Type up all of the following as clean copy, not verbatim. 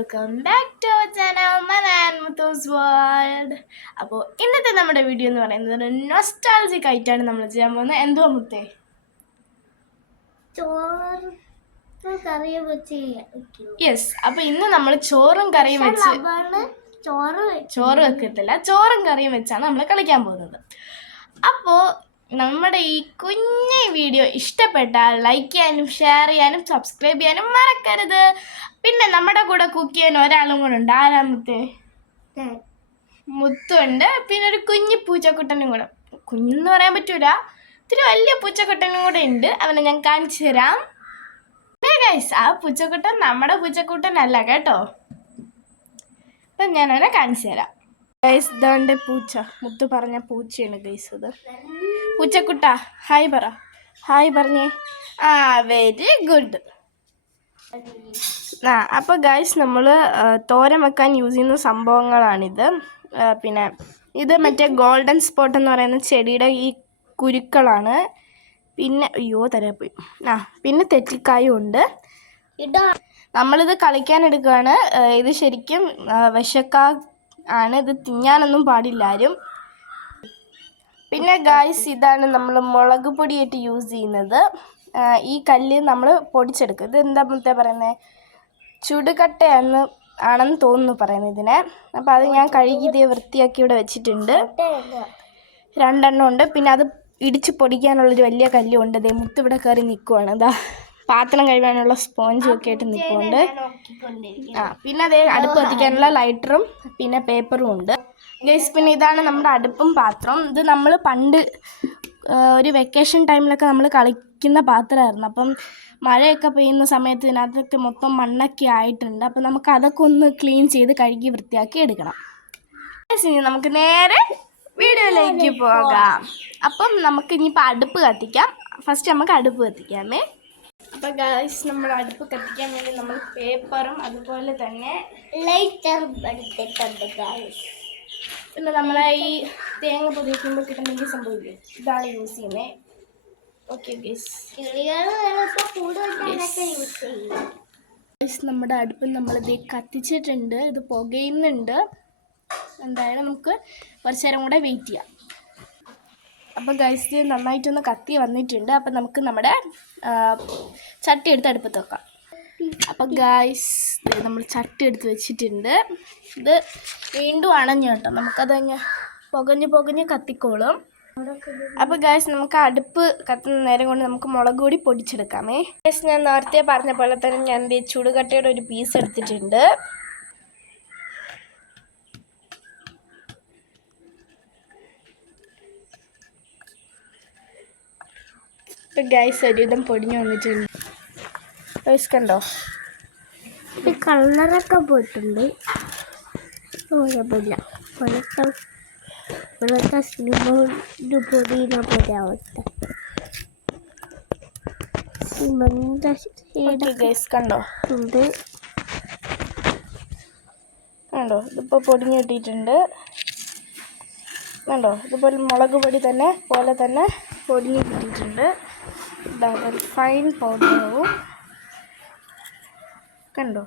Welcome back to our channel മനാൻ മുത്തൂസ് world. അപ്പോൾ ഇന്നത്തെ നമ്മുടെ വീഡിയോ എന്ന് പറയുന്നത് നൊസ്റ്റാൾജിക് ആയിട്ടാണ് നമ്മൾ ചെയ്യാൻ പോകുന്നത്. എന്തുവാ മുത്തേ? യെസ്, അപ്പോൾ ഇന്ന് നമ്മൾ ചോറും കറിയും വെച്ച് ചോറ് വെക്കത്തില്ല, ചോറും കറിയും വെച്ചാണ് നമ്മൾ കളിക്കാൻ പോകുന്നത്. അപ്പോൾ നമ്മുടെ ഈ കുഞ്ഞു വീഡിയോ ഇഷ്ടപ്പെട്ടാൽ ലൈക്ക് ചെയ്യാനും ഷെയർ ചെയ്യാനും സബ്സ്ക്രൈബ് ചെയ്യാനും മറക്കരുത്. പിന്നെ നമ്മുടെ കൂടെ കുക്ക് ചെയ്യാൻ ഒരാളും കൂടെ ഉണ്ട്. ആരാമത്തെ? മുത്തുണ്ട്. പിന്നെ ഒരു കുഞ്ഞു പൂച്ചക്കുട്ടനും കൂടെ, കുഞ്ഞെന്ന് പറയാൻ പറ്റൂല, ഇത്തിരി വലിയ പൂച്ചക്കുട്ടനും കൂടെ ഉണ്ട്. അവനെ ഞാൻ കാണിച്ചു തരാം. ഗൈസ്, ആ പൂച്ചക്കുട്ടൻ നമ്മുടെ പൂച്ചക്കുട്ടനല്ല കേട്ടോ. അപ്പം ഞാൻ അവനെ കാണിച്ചു തരാം. ഗൈസ്, ഇതാണ്ട് പൂച്ച, മുത്തു പറഞ്ഞ പൂച്ചയാണ് ഗൈസ് ഇത്. പൂച്ചക്കുട്ട ഹായ് പറ. ഹായ് പറഞ്ഞേ. Very good. അപ്പോൾ ഗൈസ്, നമ്മൾ തോരൻ വെക്കാൻ യൂസ് ചെയ്യുന്ന സംഭവങ്ങളാണിത്. പിന്നെ ഇത് മറ്റേ ഗോൾഡൻ സ്പോട്ട് എന്ന് പറയുന്ന ചെടിയുടെ ഈ കുരുക്കളാണ്. പിന്നെ തരാപ്പോയി. പിന്നെ തെറ്റിക്കായും ഉണ്ട്. നമ്മളിത് കളിക്കാൻ എടുക്കുകയാണ്. ഇത് ശരിക്കും വിശക്കാ ആണ്, ഇത് തിന്നാനൊന്നും പാടില്ല ആരും. പിന്നെ ഗായ്സ്, ഇതാണ് നമ്മൾ മുളക് പൊടിയായിട്ട് യൂസ് ചെയ്യുന്നത്. ഈ കല്ല് നമ്മൾ പൊടിച്ചെടുക്കും. ഇത് എന്താ മുത്തേ പറയുന്നത്? ചുടുകട്ടയെന്ന് ആണെന്ന് തോന്നുന്നു പറയുന്നത് ഇതിനെ. അപ്പോൾ അത് ഞാൻ കഴുകി ഇതേ വൃത്തിയാക്കി ഇവിടെ വെച്ചിട്ടുണ്ട്. 2 എണ്ണം ഉണ്ട്. പിന്നെ അത് ഇടിച്ച് പൊടിക്കാനുള്ളൊരു വലിയ കല്ലുണ്ട്. ഇതേ മുത്ത് ഇവിടെ കയറി നിൽക്കുവാണ്. ഇതാ പാത്രം കഴുകാനുള്ള സ്പോഞ്ചും ഒക്കെ ആയിട്ട് നിൽക്കുന്നുണ്ട്. പിന്നെ അതേ അടുപ്പ് കത്തിക്കാനുള്ള ലൈറ്ററും പിന്നെ പേപ്പറും ഉണ്ട് ഗൈസ്. പിന്നെ ഇതാണ് നമ്മുടെ അടുപ്പും പാത്രവും. ഇത് നമ്മൾ പണ്ട് ഒരു വെക്കേഷൻ ടൈമിലൊക്കെ നമ്മൾ കളിക്കുന്ന പാത്രമായിരുന്നു. അപ്പം മഴയൊക്കെ പെയ്യുന്ന സമയത്ത് ഇതിനകത്തൊക്കെ മൊത്തം മണ്ണൊക്കെ ആയിട്ടുണ്ട്. അപ്പം നമുക്ക് അതൊക്കെ ഒന്ന് ക്ലീൻ ചെയ്ത് കഴുകി വൃത്തിയാക്കി എടുക്കണം. ഇനി നമുക്ക് നേരെ വീഡിയോയിലേക്ക് പോകാം. അപ്പം നമുക്ക് ഇനിയിപ്പോൾ അടുപ്പ് കത്തിക്കാം. ഫസ്റ്റ് നമുക്ക് അടുപ്പ് കത്തിക്കാമേ. അപ്പോൾ ഗൈസ്, നമ്മൾ അടുപ്പ് കത്തിക്കാൻ വേണ്ടി നമ്മൾ പേപ്പറും അതുപോലെ തന്നെ ലൈറ്റർ എടുത്തിട്ടുണ്ട് ഗൈസ്. പിന്നെ നമ്മളെ ഈ തേങ്ങ പൊതിക്കുമ്പോൾ കിട്ടുന്ന ഈ സംഭവമില്ലേ, ഇതാണ് യൂസ് ചെയ്യുന്നത്. ഓക്കെ ഗൈസ്, നമ്മുടെ അടുപ്പ് നമ്മളിത് കത്തിച്ചിട്ടുണ്ട്. ഇത് പുകയുന്നുണ്ട്. എന്തായാലും നമുക്ക് കുറച്ച് നേരം കൂടെ വെയിറ്റ് ചെയ്യാം. അപ്പോൾ ഗൈസ്, നന്നായിട്ടൊന്ന് കത്തി വന്നിട്ടുണ്ട്. അപ്പം നമുക്ക് നമ്മുടെ ചട്ടി എടുത്ത് അടുപ്പത്ത് വെക്കാം. അപ്പോൾ ഗൈസ്, നമ്മൾ ചട്ടി എടുത്ത് വെച്ചിട്ടുണ്ട്. ഇത് വീണ്ടും അണഞ്ഞു കേട്ടോ. നമുക്കത് പുകഞ്ഞ് കത്തിക്കോളും. അപ്പോൾ ഗൈസ്, നമുക്ക് അടുപ്പ് കത്തുന്ന നേരം കൊണ്ട് നമുക്ക് മുളക് പൊടി പൊടിച്ചെടുക്കാമേ. ഗൈസ്, ഞാൻ നേരത്തെ പറഞ്ഞ പോലെ തന്നെ ഞാൻ ചുടുകട്ടയുടെ ഒരു പീസ് എടുത്തിട്ടുണ്ട്. ഗൈസ്, ഒരുവിധം പൊടിഞ്ഞു വന്നിട്ടുണ്ട്. ഗൈസ് കണ്ടോ, കളറൊക്കെ പോയിട്ടുണ്ട്. കുഴപ്പമില്ല, പൊടിയുടെ പോലെ ആവട്ടെ. ഗൈസ് കണ്ടോ, ഇതിപ്പോൾ പൊടിഞ്ഞു കിട്ടിയിട്ടുണ്ട്. കണ്ടോ, ഇതുപോലെ മുളക് പൊടി പോലെ തന്നെ പൊടിഞ്ഞു കിട്ടിയിട്ടുണ്ട്. ഫൈൻ പൗഡർ ആവും. കണ്ടോ,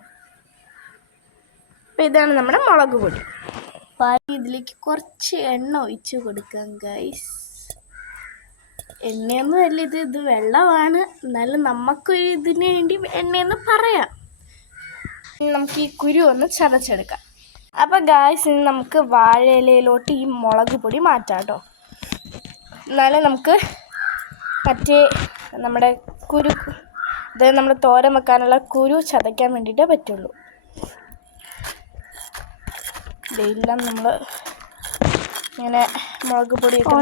അപ്പം ഇതാണ് നമ്മുടെ മുളക് പൊടി. ഇതിലേക്ക് കുറച്ച് എണ്ണ ഒഴിച്ച് കൊടുക്കാം ഗൈസ്. എണ്ണയൊന്നും അല്ല, ഇത് വെള്ളമാണ്. എന്നാലും നമുക്ക് ഇതിന് വേണ്ടി എണ്ണയെന്ന് പറയാം. നമുക്ക് ഈ കുരു ഒന്ന് ചതച്ചെടുക്കാം. അപ്പോൾ ഗൈസ്, ഇനി നമുക്ക് വാഴയിലയിലോട്ട് ഈ മുളക് പൊടി മാറ്റാം കേട്ടോ. എന്നാലും നമുക്ക് മറ്റേ നമ്മുടെ കുരു, അതായത് നമ്മൾ തോരൻ വെക്കാനുള്ള കുരു ചതയ്ക്കാൻ വേണ്ടിയിട്ടേ പറ്റുള്ളൂ. ഇതെല്ലാം നമ്മൾ ഇങ്ങനെ മുളക് പൊടിയൊക്കെ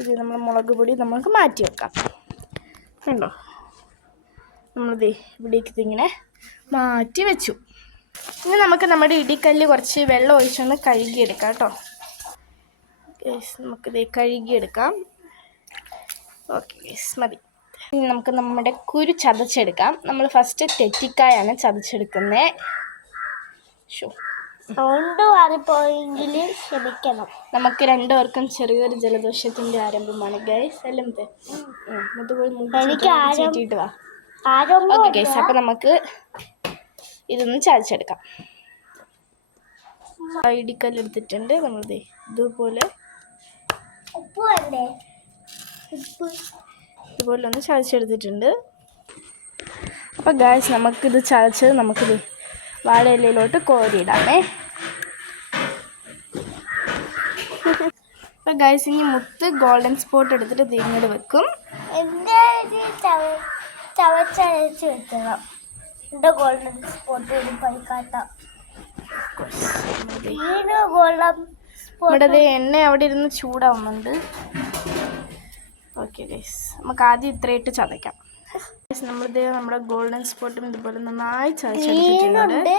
ഇത് നമ്മൾ മുളക് പൊടി നമുക്ക് മാറ്റി വെക്കാം. കണ്ടോ, നമ്മളിത് ഇവിടേക്ക് ഇതിങ്ങനെ മാറ്റി വെച്ചു. ഇനി നമുക്ക് നമ്മുടെ ഇടിക്കല്ല് കുറച്ച് വെള്ളം ഒഴിച്ചൊന്ന് കഴുകിയെടുക്കാം കേട്ടോ. നമുക്കിത് കഴുകിയെടുക്കാം. ഓക്കെ ഗൈസ്, മതി. ഇനി നമുക്ക് നമ്മുടെ കുരു ചതച്ചെടുക്കാം. നമ്മൾ ഫസ്റ്റ് തെറ്റിക്കായാണ് ചതച്ചെടുക്കുന്നത്. സൗണ്ട് മാറിപ്പോയെങ്കിൽ ക്ഷമിക്കണം. നമുക്ക് 2 പേർക്കും ചെറിയൊരു ജലദോഷത്തിൻ്റെ ആരംഭമാണ് ഗൈസ്. എല്ലാം മുത്തുപോയി ചീറ്റിട്ട് വാ. ഓക്കെ ഗൈസ്, അപ്പം നമുക്ക് ഇതൊന്ന് ചതച്ചെടുക്കാം. ഇടിക്കല്ലെടുത്തിട്ടുണ്ട് നമ്മൾ ഇതുപോലെ ഒന്ന് ചതച്ചെടുത്തിട്ടുണ്ട്. അപ്പം ഗൈസ്, നമുക്കിത് ചതച്ചത് നമുക്കിത് വാഴയിലയിലോട്ട് കോരിയിടാമേ. അപ്പം ഗൈസ്, ഇനി മുത്ത് ഗോൾഡൻ സ്പോട്ട് എടുത്തിട്ട് തീങ്ങോട് വെക്കും. ചവച്ചരച്ച് വെക്കണം. എൻ്റെ ഗോൾഡൻ സ്പോട്ട് പൈക്കാട്ട ഇവിടെ എണ്ണ അവിടെ ഇരുന്ന് ചൂടാവുന്നുണ്ട്. ഓക്കെ ഗൈസ്, നമുക്ക് ആദ്യം ഇത്രയിട്ട് ചതയ്ക്കാം. നമ്മുടെ ഗോൾഡൻ സ്പോട്ടും ഇതുപോലെ നന്നായി ചതച്ചെടുത്തിട്ടുണ്ട്.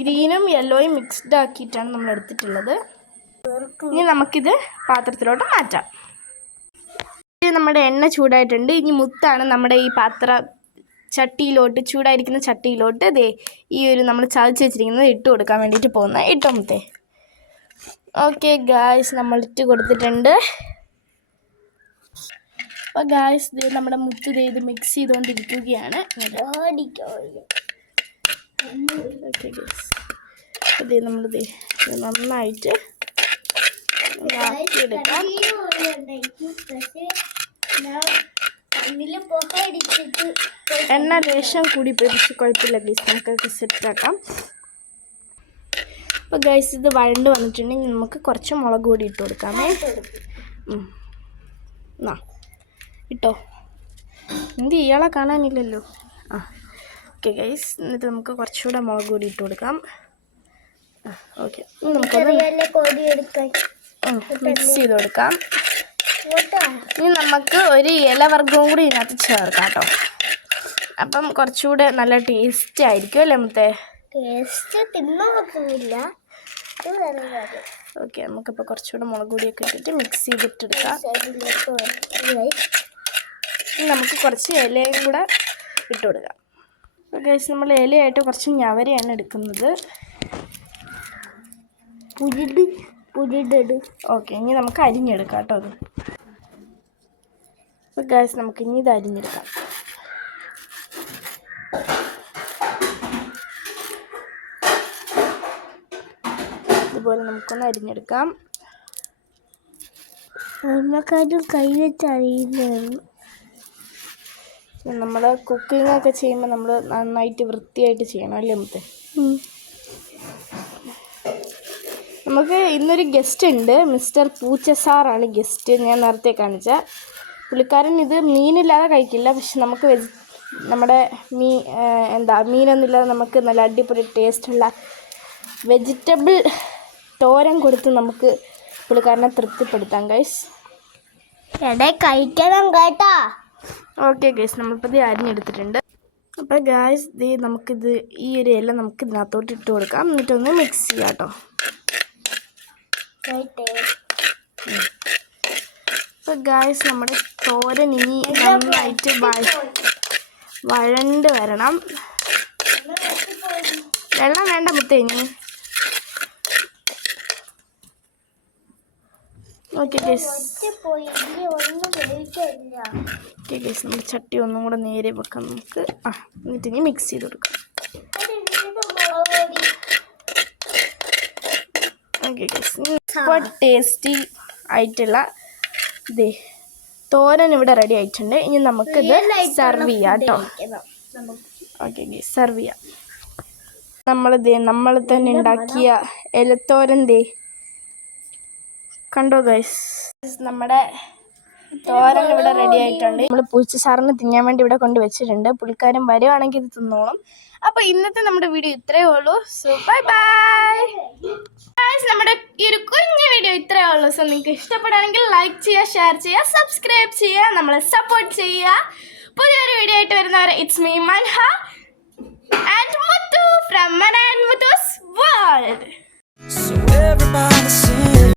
ഗ്രീനും യെല്ലോയും മിക്സ്ഡ് ആക്കിയിട്ടാണ് നമ്മൾ എടുത്തിട്ടുള്ളത്. ഇനി നമുക്കിത് പാത്രത്തിലോട്ട് മാറ്റാം. നമ്മുടെ എണ്ണ ചൂടായിട്ടുണ്ട്. ഇനി മുത്താണ് നമ്മുടെ ഈ ചട്ടിയിലോട്ട്, ചൂടായിരിക്കുന്ന ചട്ടിയിലോട്ട് ഈ ഒരു നമ്മൾ ചതച്ച് വെച്ചിരിക്കുന്നത് ഇട്ട് കൊടുക്കാൻ വേണ്ടിയിട്ട് പോകുന്ന ഇട്ടോ മുത്തേ. ഓക്കെ ഗായ്സ്, നമ്മൾ ഇട്ട് കൊടുത്തിട്ടുണ്ട്. അപ്പോൾ ഗായ്സ്, നമ്മുടെ മുത്ത് ഇത് മിക്സ് ചെയ്തുകൊണ്ടിരിക്കുകയാണ്. ഓക്കെ ഗായ്സ്, നമ്മൾ നന്നായിട്ട് എടുക്കാം. എണ്ണ ലേശം കൂടി പിടിച്ച് കുഴപ്പമില്ല ഗൈസ്, നമുക്കൊക്കെ സെറ്റാക്കാം. അപ്പോൾ ഗൈസ്, ഇത് വഴണ്ട് വന്നിട്ടുണ്ടെങ്കിൽ നമുക്ക് കുറച്ച് മുളക് പൊടി ഇട്ട് കൊടുക്കാമേ. ഇട്ടോ, എന്ത് ഇയാളെ കാണാനില്ലല്ലോ. ഓക്കെ ഗൈസ്, എന്നിട്ട് നമുക്ക് കുറച്ചുകൂടെ മുളക് പൊടി ഇട്ട് കൊടുക്കാം. ഓക്കെ, നമുക്കൊന്ന് മിക്സ് ചെയ്ത് കൊടുക്കാം. ഇനി നമുക്ക് ഒരു ഇലവർഗവും കൂടി ഇതിനകത്ത് ചേർക്കാം കേട്ടോ. അപ്പം കുറച്ചുകൂടെ നല്ല ടേസ്റ്റ് ആയിരിക്കും അല്ലേ മുത്തേ? ടേസ്റ്റ് തിന്നാൻ പറ്റുന്നില്ല. ഓക്കെ, നമുക്കിപ്പോൾ കുറച്ചുകൂടെ മുളക് പൊടിയൊക്കെ ഇട്ടിട്ട് മിക്സ് ചെയ്തിട്ടെടുക്കാം. നമുക്ക് കുറച്ച് ഇലയും കൂടെ ഇട്ട് കൊടുക്കാം. ഓക്കെ, നമ്മൾ ഇലയായിട്ട് കുറച്ച് ഞവരയാണ് എടുക്കുന്നത്. ഓക്കെ, ഇനി നമുക്ക് അരിഞ്ഞെടുക്കാം കേട്ടോ അത്. അപ്പോൾ ഗൈസ്, നമുക്ക് ഇനി ഇത് അരിഞ്ഞെടുക്കാം. ഇതുപോലെ നമുക്കൊന്ന് അരിഞ്ഞെടുക്കാം. കൈ വെച്ച് അറിയുന്നതാണ്. നമ്മൾ കുക്കിംഗ് ഒക്കെ ചെയ്യുമ്പോൾ നമ്മൾ നന്നായിട്ട് വൃത്തിയായിട്ട് ചെയ്യണം അല്ലേ മുത്തേ? നമുക്ക് ഇന്നൊരു ഗസ്റ്റ് ഉണ്ട്. മിസ്റ്റർ പൂച്ച സാറാണ് ഗസ്റ്റ്. ഞാൻ നേരത്തെ കാണിച്ച പുള്ളിക്കാരൻ ഇത് മീനില്ലാതെ കഴിക്കില്ല. പക്ഷെ നമുക്ക് നമ്മുടെ മീനൊന്നുമില്ലാതെ നമുക്ക് നല്ല അടിപൊളി ടേസ്റ്റുള്ള വെജിറ്റബിൾ തോരൻ കൊടുത്ത് നമുക്ക് പുള്ളിക്കാരനെ തൃപ്തിപ്പെടുത്താം ഗൈസ്. കഴിക്കണം കേട്ടോ. ഓക്കെ ഗൈസ്, നമ്മളിപ്പോൾ ഇത് അരിഞ്ഞെടുത്തിട്ടുണ്ട്. അപ്പോൾ ഗൈസ്, നമുക്കിത് ഈ ഒരു ഇല നമുക്ക് ഇതിനകത്തോട്ട് ഇട്ട് കൊടുക്കാം. എന്നിട്ടൊന്ന് മിക്സ് ചെയ്യാം കേട്ടോ. അപ്പോൾ ഗൈസ്, നമ്മുടെ തോരൻ ഇനി നന്നായിട്ട് വഴണ്ട് വരണം. വെള്ളം വേണ്ട മുത്തേ ഇനി. ഓക്കെ ഗൈസ്, നമ്മൾ ചട്ടി ഒന്നും കൂടെ നേരെ വെക്കാം നമുക്ക്. എന്നിട്ട് ഇനി മിക്സ് ചെയ്ത് കൊടുക്കാം. ഓക്കെ ഗൈസ്, ഇപ്പോൾ ടേസ്റ്റി ആയിട്ടുള്ള തോരൻ ഇവിടെ റെഡി ആയിട്ടുണ്ട്. ഇനി നമുക്കിത് സെർവ് ചെയ്യാം കേട്ടോ. ഓക്കെ ഗൈസ്, സെർവ് ചെയ്യാം. നമ്മൾ തന്നെ ഉണ്ടാക്കിയ ഇലത്തോരൻ കണ്ടോ ഗൈസ്. നമ്മുടെ തോരൻ ഇവിടെ റെഡി ആയിട്ടുണ്ട്. നമ്മൾ പൂച്ച സാറിന് തിന്നാൻ വേണ്ടി ഇവിടെ കൊണ്ട് വെച്ചിട്ടുണ്ട്. പുള്ളിക്കാരൻ വരുവാണെങ്കിൽ ഇത് തിന്നോളും. അപ്പോൾ ഇന്നത്തെ നമ്മുടെ വീഡിയോ ഇത്രയേ ഉള്ളൂ. So bye bye. നമ്മുടെ ഈ ഒരു കുഞ്ഞു വീഡിയോ ഇത്രയേ ഉള്ളൂ. സോ നിങ്ങൾക്ക് ഇഷ്ടപ്പെടുകയാണെങ്കിൽ ലൈക്ക് ചെയ്യുക, ഷെയർ ചെയ്യുക, സബ്സ്ക്രൈബ് ചെയ്യുക, നമ്മളെ സപ്പോർട്ട് ചെയ്യുക. പുതിയൊരു വീഡിയോ ആയിട്ട് വരുന്നവരെ it's me Manha and Muthu from Manha and Muthu's world.